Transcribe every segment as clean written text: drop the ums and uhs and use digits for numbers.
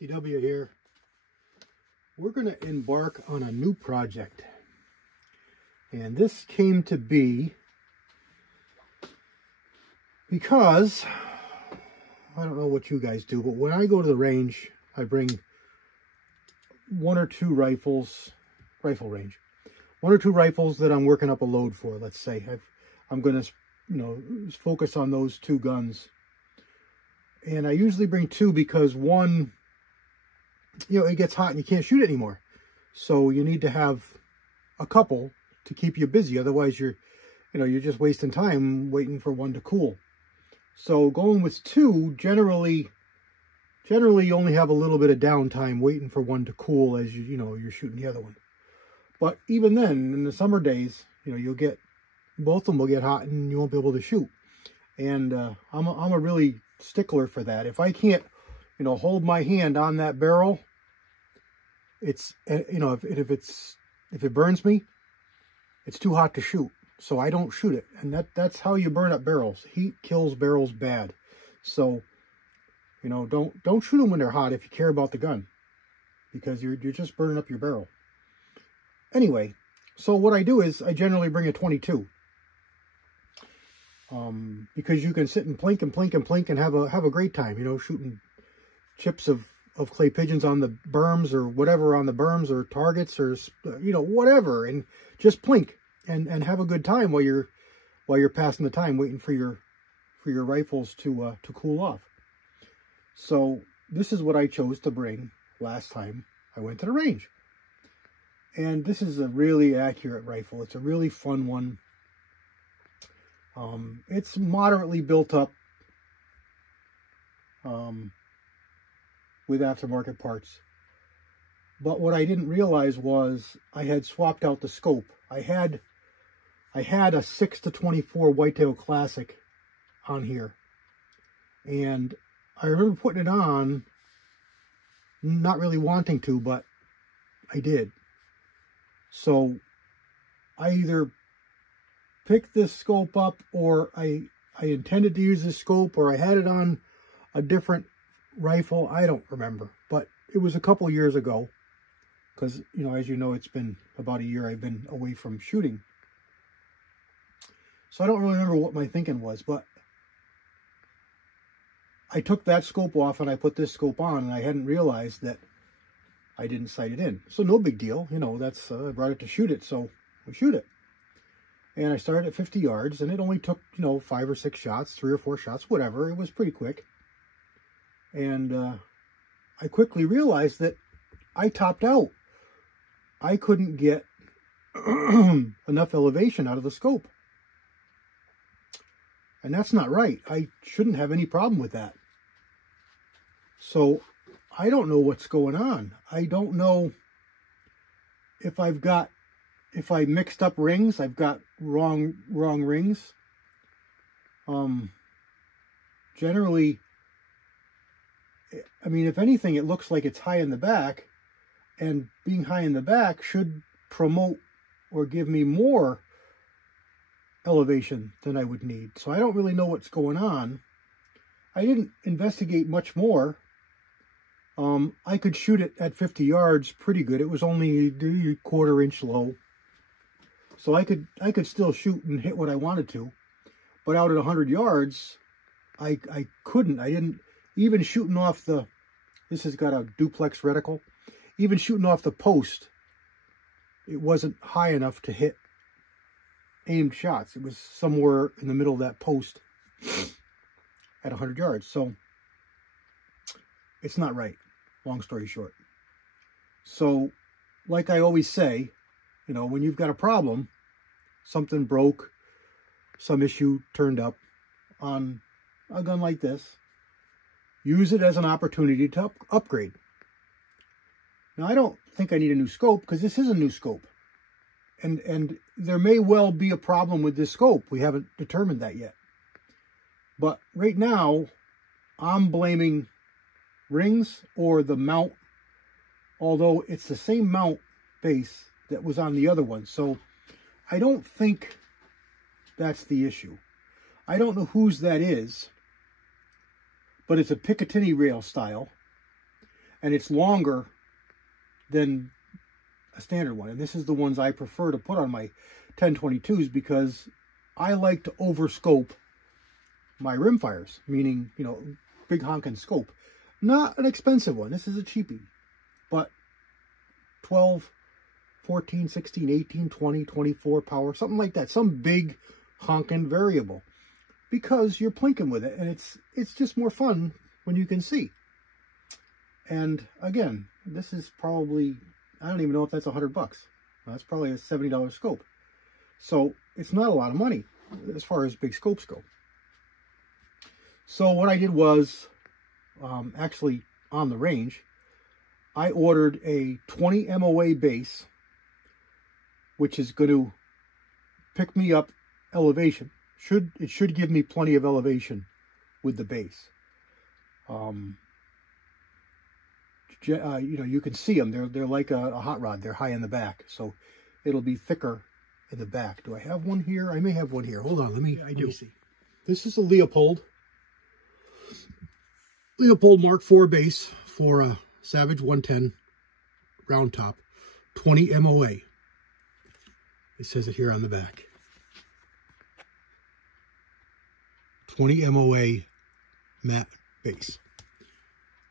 CW here. We're going to embark on a new project. And this came to be because, I don't know what you guys do, but when I go to the range, I bring one or two rifles, rifle range. One or two rifles that I'm working up a load for, let's say. I'm going to, focus on those two guns. And I usually bring two because one, it gets hot and you can't shoot anymore. So you need to have a couple to keep you busy. Otherwise you're just wasting time waiting for one to cool. So going with two, generally you only have a little bit of downtime waiting for one to cool as you're shooting the other one. But even then, in the summer days, you'll get, both of them will get hot and you won't be able to shoot. And I'm a really stickler for that. If I can't, hold my hand on that barrel, it's, if it burns me, it's too hot to shoot. So I don't shoot it. And that's how you burn up barrels. Heat kills barrels bad. So, don't shoot them when they're hot if you care about the gun, because you're just burning up your barrel. Anyway, so what I do is I generally bring a 22. Because you can sit and plink and plink and plink and have a great time, shooting chips of clay pigeons on the berms or whatever on the berms, or targets, or whatever, and just plink and have a good time while you're passing the time waiting for your rifles to cool off. So this is what I chose to bring last time I went to the range. And this is a really accurate rifle. It's a really fun one. It's moderately built up with aftermarket parts. But what I didn't realize was I had swapped out the scope. I had a 6-24 Whitetail Classic on here. And I remember putting it on, not really wanting to, but I did. So I either picked this scope up, or I intended to use this scope, or I had it on a different rifle. I don't remember, but it was a couple years ago, because as you know, it's been about a year I've been away from shooting. So I don't really remember what my thinking was, but I took that scope off and I put this scope on, and I hadn't realized that I didn't sight it in. So no big deal, that's I brought it to shoot it, so we shoot it. And I started at 50 yards, and it only took, 5 or 6 shots, 3 or 4 shots, whatever. It was pretty quick. And I quickly realized that I topped out. I couldn't get enough elevation out of the scope. And that's not right. I shouldn't have any problem with that. So I don't know what's going on. I don't know if I mixed up rings. I've got wrong rings. Generally, I mean, if anything, it looks like it's high in the back, and being high in the back should promote or give me more elevation than I would need. So I don't really know what's going on. I didn't investigate much more. I could shoot it at 50 yards pretty good. It was only a 1/4 inch low. So I could still shoot and hit what I wanted to. But out at 100 yards, I couldn't. I didn't, even shooting off this has got a duplex reticle. Even shooting off the post, it wasn't high enough to hit aimed shots. It was somewhere in the middle of that post at 100 yards. So it's not right, long story short. So like I always say, when you've got a problem, something broke, some issue turned up on a gun like this, use it as an opportunity to upgrade. Now, I don't think I need a new scope, because this is a new scope. And there may well be a problem with this scope. We haven't determined that yet. But right now, I'm blaming rings or the mount, although it's the same mount base that was on the other one. So I don't think that's the issue. I don't know whose that is, but it's a Picatinny rail style. and it's longer than a standard one. And this is the ones I prefer to put on my 1022s because I like to overscope my rimfires, meaning, you know, big honking scope. Not an expensive one. This is a cheapie, but 12, 14, 16, 18, 20, 24 power, something like that. Some big honking variable, because you're plinking with it, and it's just more fun when you can see. And again, this is probably, I don't even know if that's $100. That's probably a $70 scope. So it's not a lot of money as far as big scopes go. So what I did was, actually on the range, I ordered a 20 MOA base, which is going to pick me up elevation. It should give me plenty of elevation with the base. You know, you can see them. They're like a hot rod. They're high in the back, so it'll be thicker in the back. Do I have one here? I may have one here. Hold on. Let me see. This is a Leupold Mark IV base for a Savage 110 round top, 20 MOA. It says it here on the back. 20 MOA matte base.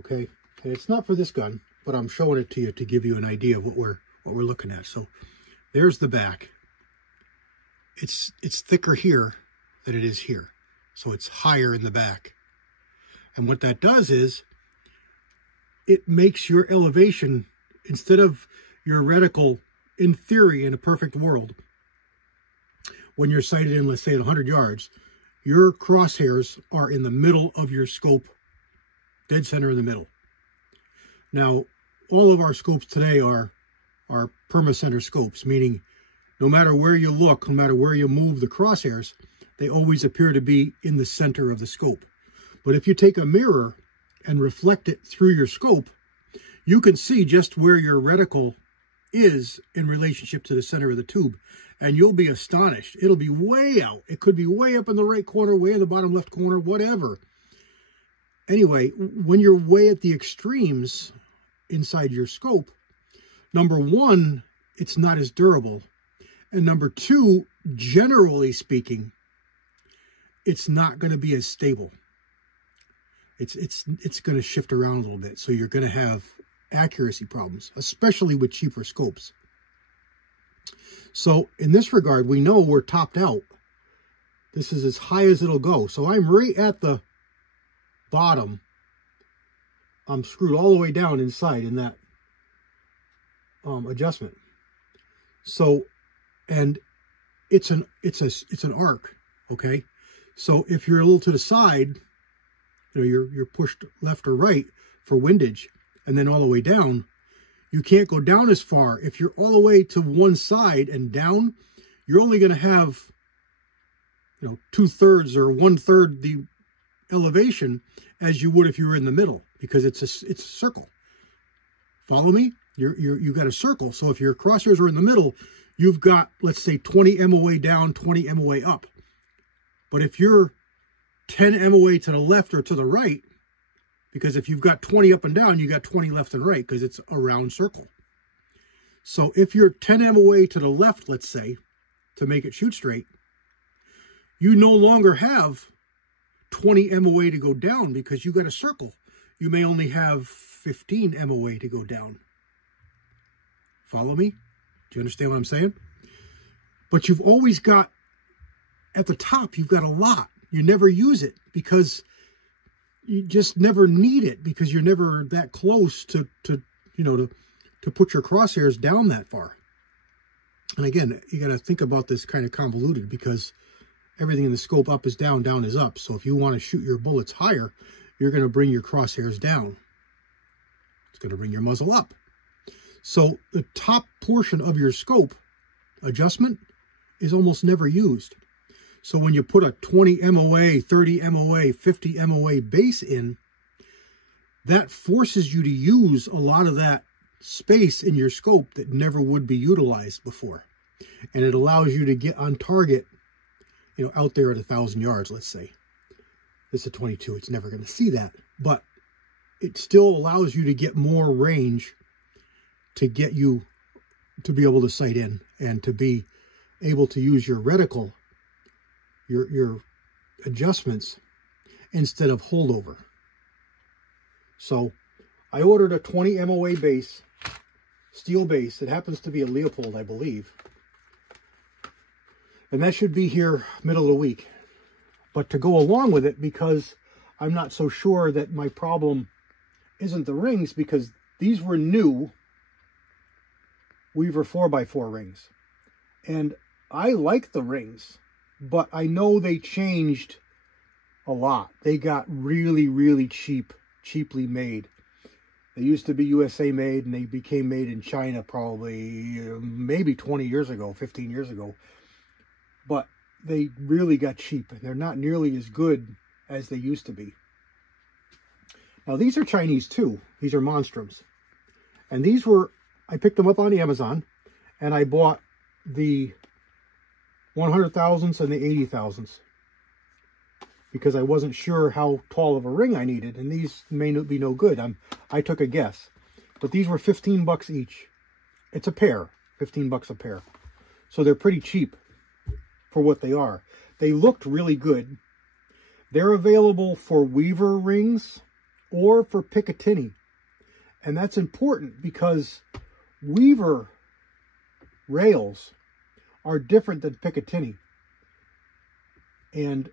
Okay, and it's not for this gun, but I'm showing it to you to give you an idea of what we're looking at. So there's the back. It's thicker here than it is here, so it's higher in the back. And what that does is it makes your elevation, instead of your reticle, in theory, in a perfect world, when you're sighted in, let's say, at 100 yards, your crosshairs are in the middle of your scope, dead center in the middle. Now, all of our scopes today are permacenter scopes, meaning no matter where you look, no matter where you move the crosshairs, they always appear to be in the center of the scope. But if you take a mirror and reflect it through your scope, you can see just where your reticle is in relationship to the center of the tube, and you'll be astonished. It'll be way out. It could be way up in the right corner, way in the bottom left corner, whatever. Anyway, when you're way at the extremes inside your scope, number one, it's not as durable. And number two, generally speaking, it's not going to be as stable. It's going to shift around a little bit. So you're going to have accuracy problems, especially with cheaper scopes. So in this regard, we know we're topped out. This is as high as it'll go. So I'm right at the bottom. I'm screwed all the way down inside in that adjustment. So, and it's an arc, okay? So if you're a little to the side, you know, you're pushed left or right for windage, and then all the way down, you can't go down as far. If you're all the way to one side and down, you're only going to have, you know, 2/3 or 1/3 the elevation as you would if you were in the middle, because it's a circle. Follow me? You've got a circle. So if your crosshairs are in the middle, you've got, let's say, 20 MOA down, 20 MOA up. But if you're 10 MOA to the left or to the right, because if you've got 20 up and down, you got 20 left and right, because it's a round circle. So if you're 10 MOA to the left, let's say, to make it shoot straight, you no longer have 20 MOA to go down because you got a circle. You may only have 15 MOA to go down. Follow me? Do you understand what I'm saying? But you've always got, at the top, you've got a lot. You never use it because you just never need it, because you're never that close to put your crosshairs down that far. And again, you got to think about this kind of convoluted, because everything in the scope, up is down, down is up. So if you want to shoot your bullets higher, you're going to bring your crosshairs down. It's going to bring your muzzle up. So the top portion of your scope adjustment is almost never used. So when you put a 20 MOA, 30 MOA, 50 MOA base in, that forces you to use a lot of that space in your scope that never would be utilized before. And it allows you to get on target, you know, out there at 1,000 yards, let's say. This is a 22. It's never going to see that. But it still allows you to get more range to get you to be able to sight in and to be able to use your reticle, your adjustments, instead of holdover. So I ordered a 20 MOA base, steel base. It happens to be a Leupold, I believe. And that should be here middle of the week. But to go along with it, because I'm not so sure that my problem isn't the rings, because these were new Weaver 4x4 rings. And I like the rings, but I know they changed a lot. They got really, really cheaply made. They used to be USA made, and they became made in China probably maybe 20 years ago, 15 years ago. But they really got cheap, and they're not nearly as good as they used to be. Now, these are Chinese too. These are Monstroms. And these were, I picked them up on Amazon, and I bought the 100,000s and the 80,000s because I wasn't sure how tall of a ring I needed, and these may not be no good. I took a guess, but these were 15 bucks each. It's a pair, 15 bucks a pair. So they're pretty cheap for what they are. They looked really good. They're available for Weaver rings or for Picatinny. And that's important because Weaver rails are different than Picatinny. And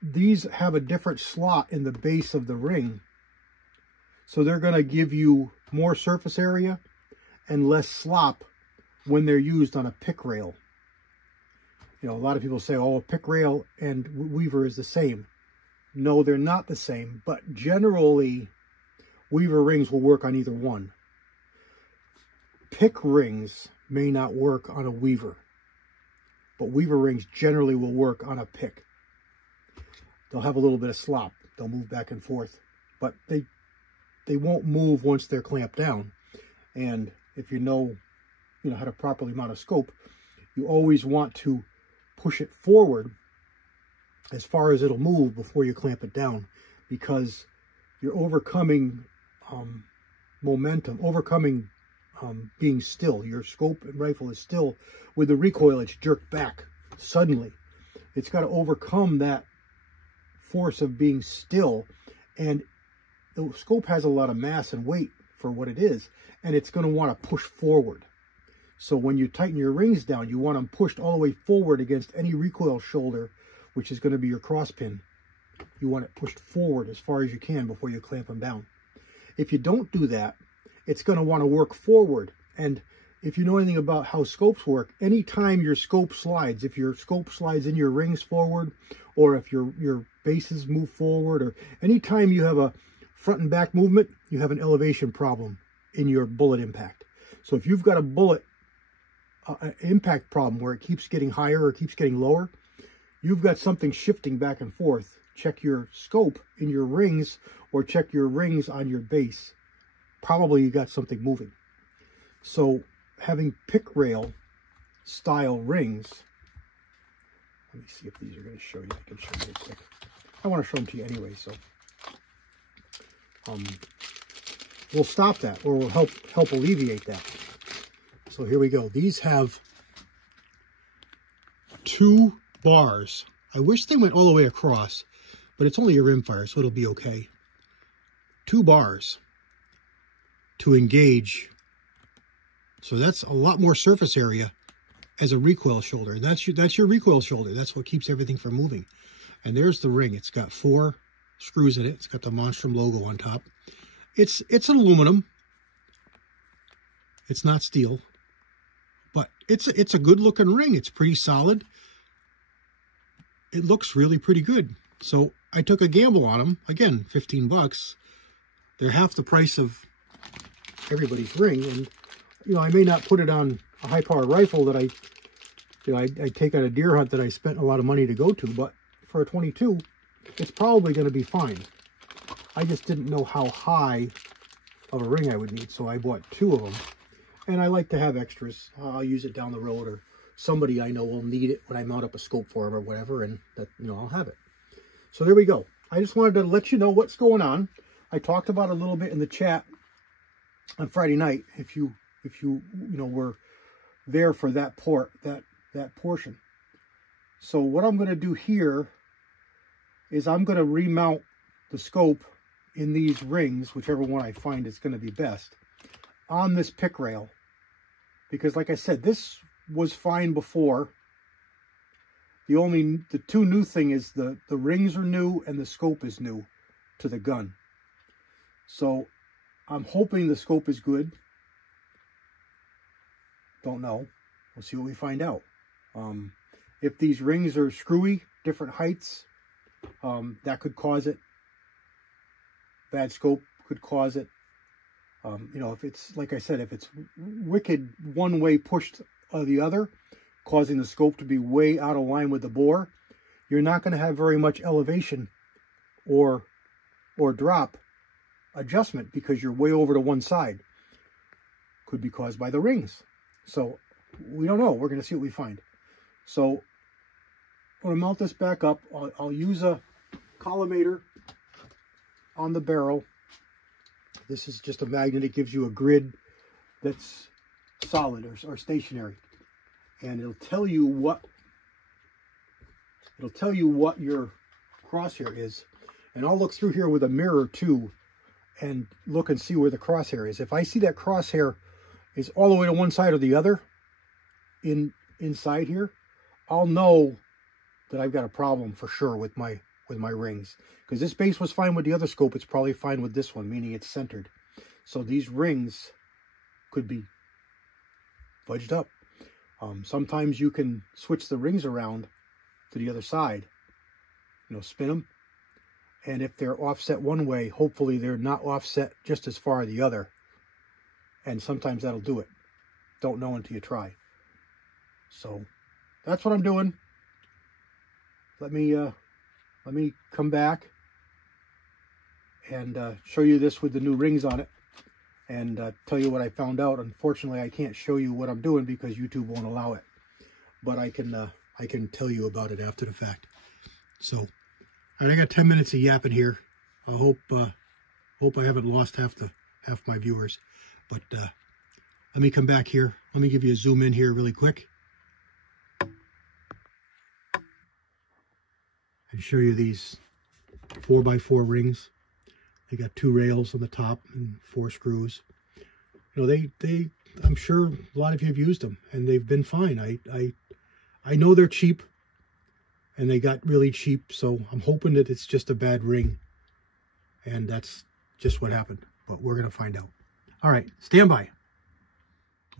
these have a different slot in the base of the ring. So they're going to give you more surface area and less slop when they're used on a pick rail. You know, a lot of people say, oh, a pick rail and Weaver is the same. No, they're not the same, but generally Weaver rings will work on either one. Pick rings may not work on a Weaver, but Weaver rings generally will work on a pick. They'll have a little bit of slop. They'll move back and forth, but they won't move once they're clamped down. And if you know how to properly mount a scope, you always want to push it forward as far as it'll move before you clamp it down, because you're overcoming momentum, overcoming being still. Your scope and rifle is still. With the recoil, it's jerked back suddenly. It's got to overcome that force of being still, and the scope has a lot of mass and weight for what it is, and it's going to want to push forward. So when you tighten your rings down, you want them pushed all the way forward against any recoil shoulder, which is going to be your cross pin. You want it pushed forward as far as you can before you clamp them down. If you don't do that, it's going to want to work forward. And if you know anything about how scopes work, anytime your scope slides, if your scope slides in your rings forward, or if your bases move forward, or anytime you have a front and back movement, you have an elevation problem in your bullet impact. So if you've got a bullet impact problem where it keeps getting higher or keeps getting lower, you've got something shifting back and forth. Check your scope in your rings, or check your rings on your base. Probably you got something moving. So having pick rail style rings, let me see if these are going to show you. I can show you quick. I want to show them to you anyway, so we'll stop that, or we'll help alleviate that. So here we go. These have 2 bars. I wish they went all the way across, but it's only a rimfire, so it'll be okay. 2 bars to engage. So that's a lot more surface area as a recoil shoulder. And that's your recoil shoulder. That's what keeps everything from moving. And there's the ring. It's got 4 screws in it. It's got the Monstrom logo on top. It's aluminum. It's not steel. But it's a good looking ring. It's pretty solid. It looks really pretty good. So I took a gamble on them. Again, 15 bucks. They're half the price of everybody's ring. And, I may not put it on a high-powered rifle that I take on a deer hunt that I spent a lot of money to go to. But for a 22, it's probably going to be fine. I just didn't know how high of a ring I would need. So I bought 2 of them. And I like to have extras. I'll use it down the road, or somebody I know will need it when I mount up a scope for them or whatever, and that, I'll have it. So there we go. I just wanted to let you know what's going on. I talked about it a little bit in the chat on Friday night. If you were there for that portion. So what I'm going to do here is I'm going to remount the scope in these rings, whichever one I find is going to be best, on this pick rail. Because like I said, this was fine before. The two new thing is the rings are new and the scope is new to the gun. So I'm hoping the scope is good. Don't know. We'll see what we find out. If these rings are screwy, different heights, that could cause it. Bad scope could cause it. If it's, like I said, if it's wicked one way pushed the other, causing the scope to be way out of line with the bore, you're not going to have very much elevation or drop adjustment because you're way over to one side. Could be caused by the rings. So we don't know. We're going to see what we find. So I'm going to mount this back up. I'll use a collimator on the barrel. This is just a magnet. It gives you a grid that's solid or stationary. And it'll tell you what your crosshair is. And I'll look through here with a mirror too and look and see where the crosshair is. If I see that crosshair is all the way to one side or the other inside here, I'll know that I've got a problem for sure with my rings. Because this base was fine with the other scope, it's probably fine with this one, meaning it's centered. So these rings could be fudged up. Sometimes you can switch the rings around to the other side, spin them. And if they're offset one way, hopefully they're not offset just as far the other. And sometimes that'll do it. Don't know until you try. So that's what I'm doing. Let me come back and show you this with the new rings on it and tell you what I found out. Unfortunately, I can't show you what I'm doing because YouTube won't allow it. But I can tell you about it after the fact. So, all right, I got 10 minutes of yapping here. I hope I haven't lost half my viewers. But let me come back here. Let me give you a zoom in here really quick and show you these 4x4 rings. They got 2 rails on the top and 4 screws. I'm sure a lot of you have used them and they've been fine. I know they're cheap and they got really cheap, so I'm hoping that it's just a bad ring and that's just what happened, but we're going to find out. All right, stand by.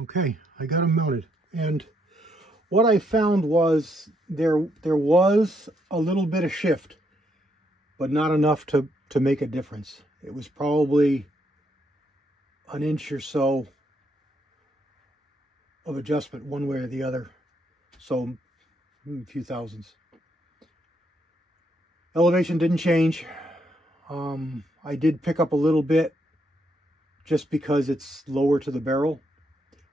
Okay, I got them mounted, and what I found was there was a little bit of shift, but not enough to make a difference. It was probably an inch or so of adjustment one way or the other, so a few thousandths. Elevation didn't change. I did pick up a little bit just because it's lower to the barrel.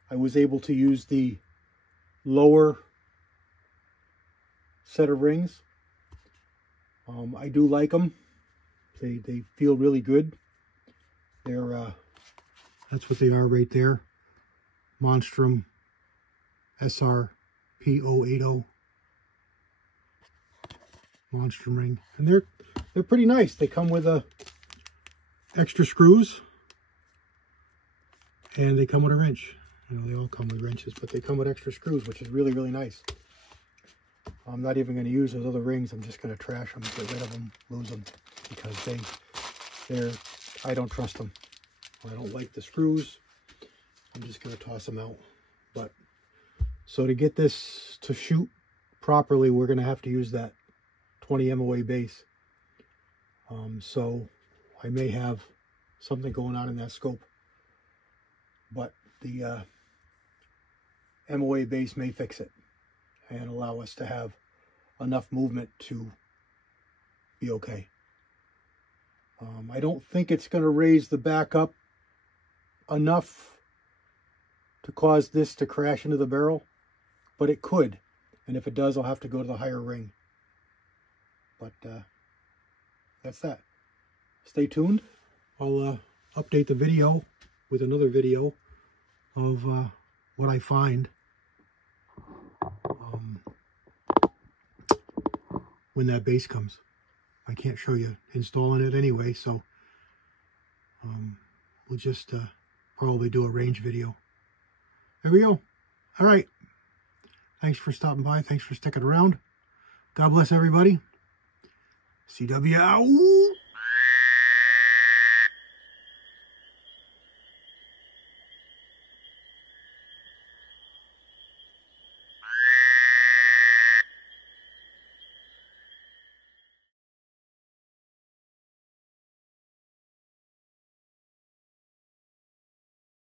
I was able to use the lower set of rings. I do like them. They feel really good. They're that's what they are right there. Monstrum SRP080 Monstrum ring, and they're pretty nice. They come with extra screws, and they come with a wrench. They all come with wrenches, but they come with extra screws, which is really, really nice. I'm not even going to use those other rings. I'm just going to trash them, get rid of them, lose them, because I don't trust them. I don't like the screws. I'm just going to toss them out. But so to get this to shoot properly, we're going to have to use that 20 MOA base. So I may have something going on in that scope, but the MOA base may fix it and allow us to have enough movement to be okay. I don't think it's going to raise the back up enough to cause this to crash into the barrel, but it could, and if it does, I'll have to go to the higher ring. But that's that. Stay tuned. I'll update the video with another video of what I find when that base comes. I can't show you installing it anyway, so we'll just probably do a range video. There we go. All right. Thanks for stopping by. Thanks for sticking around. God bless everybody. CW out.